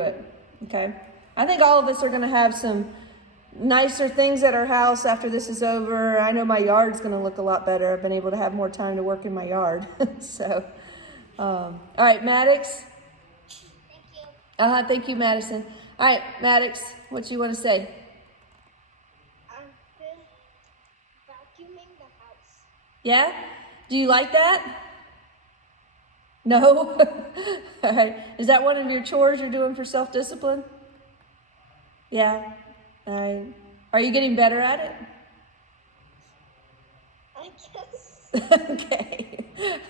it, okay? I think all of us are gonna have some nicer things at our house after this is over. I know my yard's gonna look a lot better. I've been able to have more time to work in my yard. So, all right, Maddox. Thank you. Thank you, Madison. All right, Maddox, what do you want to say? I've been vacuuming the house. Yeah? Do you like that? No? All right. Is that one of your chores you're doing for self-discipline? Yeah. All right. Are you getting better at it? I guess. Okay.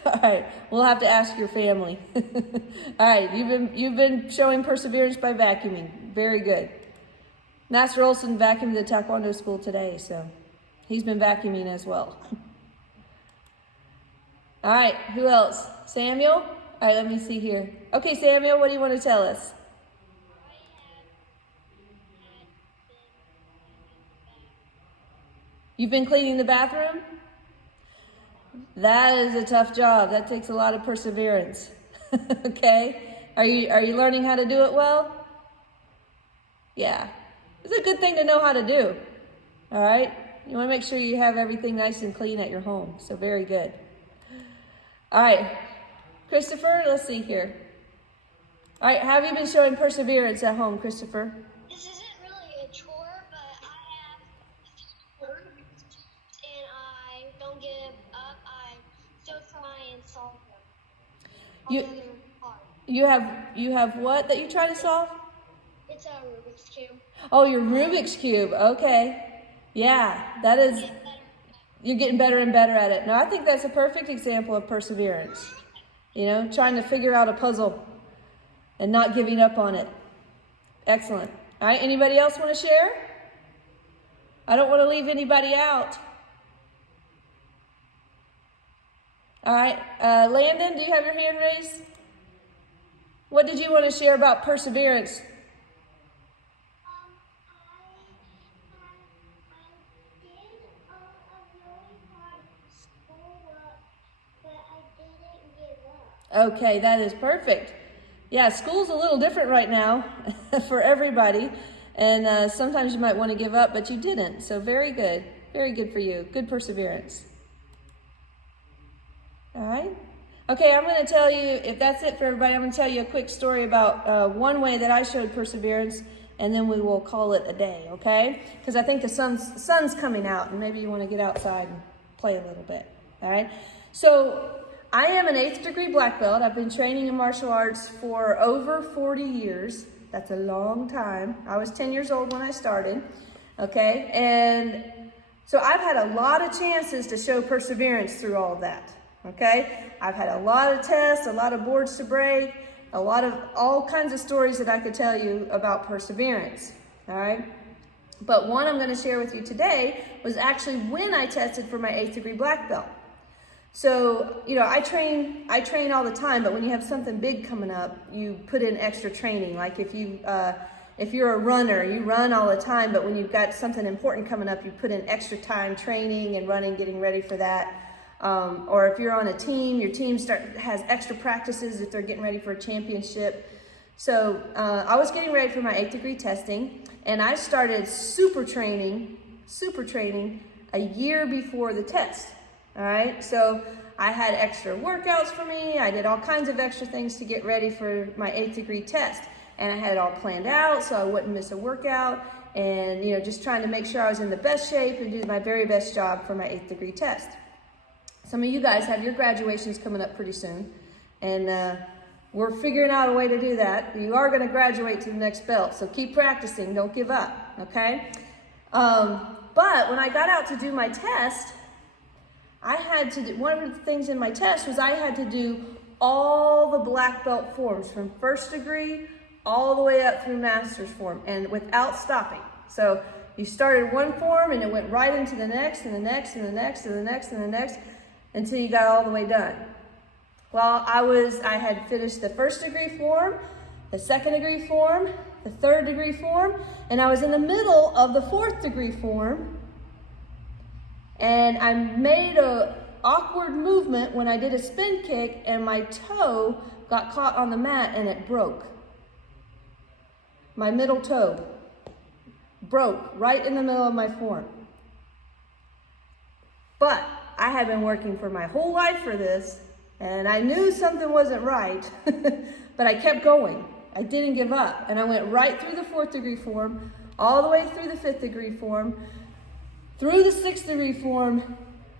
All right. We'll have to ask your family. All right. You've been showing perseverance by vacuuming. Very good. Master Olson vacuumed the Taekwondo school today, so he's been vacuuming as well. All right. Who else? Samuel? All right. Let me see here. Okay, Samuel, what do you want to tell us? You've been cleaning the bathroom? That is a tough job. That takes a lot of perseverance. Okay? Are you learning how to do it well? Yeah. It's a good thing to know how to do. All right? You want to make sure you have everything nice and clean at your home. So very good. All right. Christopher, let's see here. All right, how have you been showing perseverance at home, Christopher? This isn't really a chore, but I have work and I don't give up. I still try and solve them. You have what that you try to solve? It's a Rubik's Cube. Oh, your Rubik's Cube. Okay. Yeah, that is, you're getting better and better at it. Now, I think that's a perfect example of perseverance. You know, trying to figure out a puzzle and not giving up on it. Excellent. All right, anybody else want to share? I don't want to leave anybody out. All right, Landon, do you have your hand raised? What did you want to share about perseverance? Okay, that is perfect. Yeah, school's a little different right now for everybody. And sometimes you might want to give up, but you didn't. So very good. Very good for you. Good perseverance. All right. Okay, I'm going to tell you, if that's it for everybody, I'm going to tell you a quick story about one way that I showed perseverance, and then we will call it a day, okay? Because I think the sun's coming out, and maybe you want to get outside and play a little bit. All right. So I am an 8th degree black belt. I've been training in martial arts for over 40 years. That's a long time. I was 10 years old when I started, okay? And so I've had a lot of chances to show perseverance through all of that, okay? I've had a lot of tests, a lot of boards to break, all kinds of stories that I could tell you about perseverance, all right? But one I'm gonna share with you today was actually when I tested for my 8th degree black belt. So, you know, I train all the time, but when you have something big coming up, you put in extra training. Like if you're a runner, you run all the time, but when you've got something important coming up, you put in extra time training and running, getting ready for that. Or if you're on a team, your team has extra practices if they're getting ready for a championship. So I was getting ready for my 8th degree testing, and I started super training a year before the test. All right, so I had extra workouts for me. I did all kinds of extra things to get ready for my 8th degree test. And I had it all planned out so I wouldn't miss a workout. And, you know, just trying to make sure I was in the best shape and do my very best job for my 8th degree test. Some of you guys have your graduations coming up pretty soon. And we're figuring out a way to do that. You are going to graduate to the next belt. So keep practicing. Don't give up, okay? But when I got out to do my test, I had to do, one of the things in my test was I had to do all the black belt forms from 1st degree all the way up through master's form and without stopping. So you started one form and it went right into the next and the next and the next and the next and the next until you got all the way done. Well, I had finished the 1st degree form, the 2nd degree form, the 3rd degree form, and I was in the middle of the 4th degree form. And I made an awkward movement when I did a spin kick and my toe got caught on the mat and it broke. my middle toe broke right in the middle of my form. But I had been working for my whole life for this, and I knew something wasn't right, but I kept going. I didn't give up, and I went right through the 4th degree form, all the way through the 5th degree form, through the 6th degree form,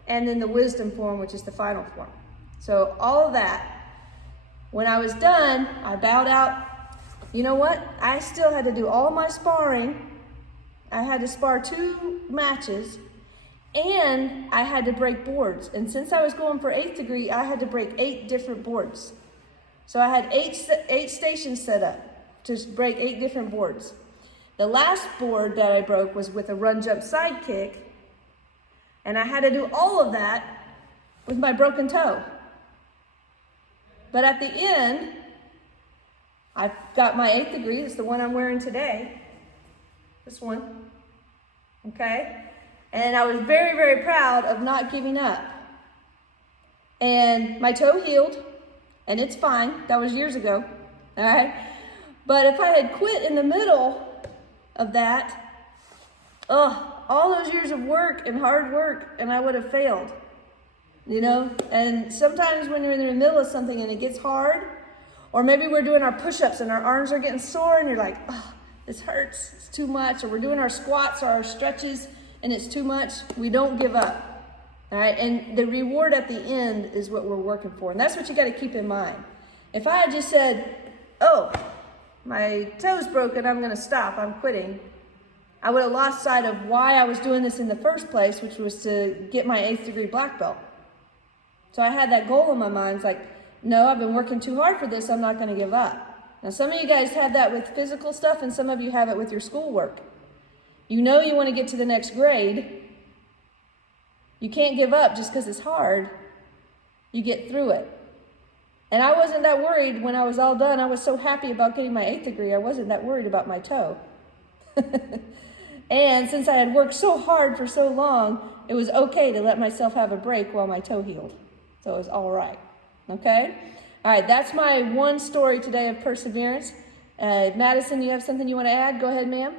and then the wisdom form, which is the final form. So all of that. When I was done, I bowed out. You know what? I still had to do all my sparring. I had to spar 2 matches, and I had to break boards. And since I was going for 8th degree, I had to break 8 different boards. So I had eight stations set up to break 8 different boards. The last board that I broke was with a run jump side kick, and I had to do all of that with my broken toe. But at the end, I got my 8th degree. It's the one I'm wearing today. This one. Okay? And I was very, very proud of not giving up. And my toe healed, and it's fine. That was years ago. All right? But if I had quit in the middle of that, all those years of work and hard work, and I would have failed. You know, and sometimes when you're in the middle of something and it gets hard, or maybe we're doing our push-ups and our arms are getting sore and you're like, oh, this hurts, it's too much, or we're doing our squats or our stretches and it's too much, we don't give up, all right? And the reward at the end is what we're working for, and that's what you got to keep in mind. If I had just said, oh, my toe's broken, I'm going to stop, I'm quitting, I would have lost sight of why I was doing this in the first place, which was to get my 8th degree black belt. So I had that goal in my mind. It's like, no, I've been working too hard for this. I'm not going to give up. Now, some of you guys have that with physical stuff, and some of you have it with your schoolwork. You know you want to get to the next grade. You can't give up just because it's hard. You get through it. And I wasn't that worried when I was all done. I was so happy about getting my 8th degree. I wasn't that worried about my toe. And since I had worked so hard for so long, it was okay to let myself have a break while my toe healed. So it was all right, okay? All right, that's my one story today of perseverance. Madison, you have something you want to add? Go ahead, ma'am.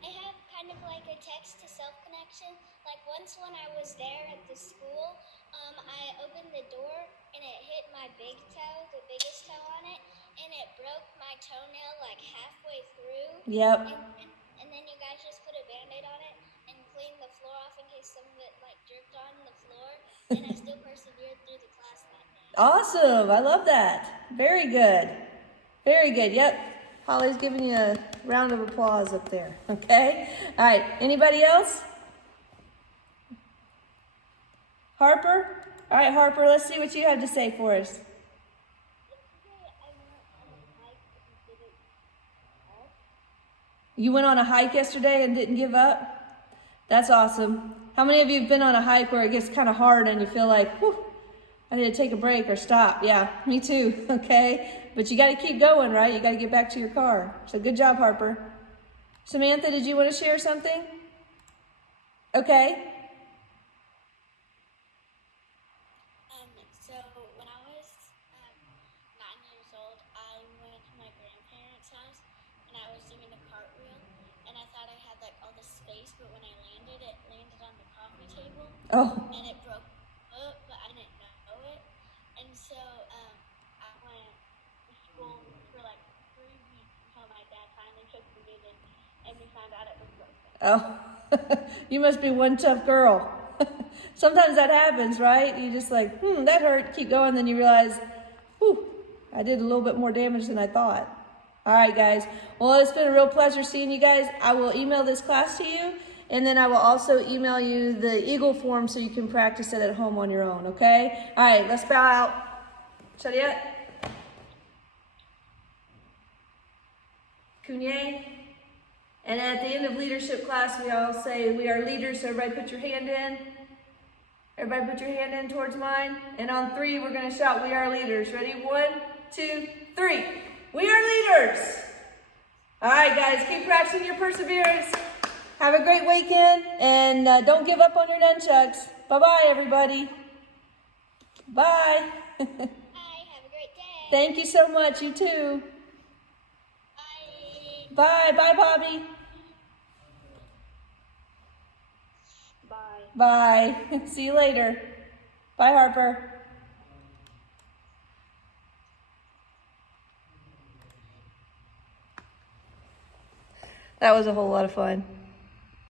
I have kind of like a text to self connection. Like once when I was there at the school, I opened the door and it hit my big toe, the biggest toe on it, and it broke my toenail like halfway through. Yep. And then you guys just put a Band-Aid on it and cleaned the floor off in case some of it like dripped on the floor. And I still persevered through the class that day. Awesome. I love that. Very good. Very good. Yep. Holly's giving you a round of applause up there. Okay. All right. Anybody else? Harper? All right, Harper, let's see what you have to say for us. You went on a hike yesterday and didn't give up? That's awesome. How many of you have been on a hike where it gets kind of hard and you feel like, whew, I need to take a break or stop? Yeah, me too, okay? But you got to keep going, right? You got to get back to your car. So good job, Harper. Samantha, did you want to share something? Okay. So when I was 9 years old, I went to my grandparents' house and I was doing a cartwheel and I thought I had like all the space, but when I landed, it landed on the coffee table and it broke up, but I didn't know it. And so I went to school for like 3 weeks until my dad finally took me in and we found out it was broken. Oh, you must be one tough girl. Sometimes that happens, right? You just like, that hurt, keep going, then you realize, whew, I did a little bit more damage than I thought. All right, guys. Well, it's been a real pleasure seeing you guys. I will email this class to you, and then I will also email you the Eagle form so you can practice it at home on your own, okay? All right, let's bow out. Shadiat? Kunye? And at the end of leadership class, we all say, we are leaders, so everybody put your hand in. Everybody put your hand in towards mine. And on 3, we're going to shout, we are leaders. Ready? 1, 2, 3. We are leaders. All right, guys, keep practicing your perseverance. Have a great weekend, and don't give up on your nunchucks. Bye-bye, everybody. Bye. Bye. Have a great day. Thank you so much. You too. Bye. Bye. Bye, Bobby. Bye. Bye. See you later. Bye, Harper. That was a whole lot of fun.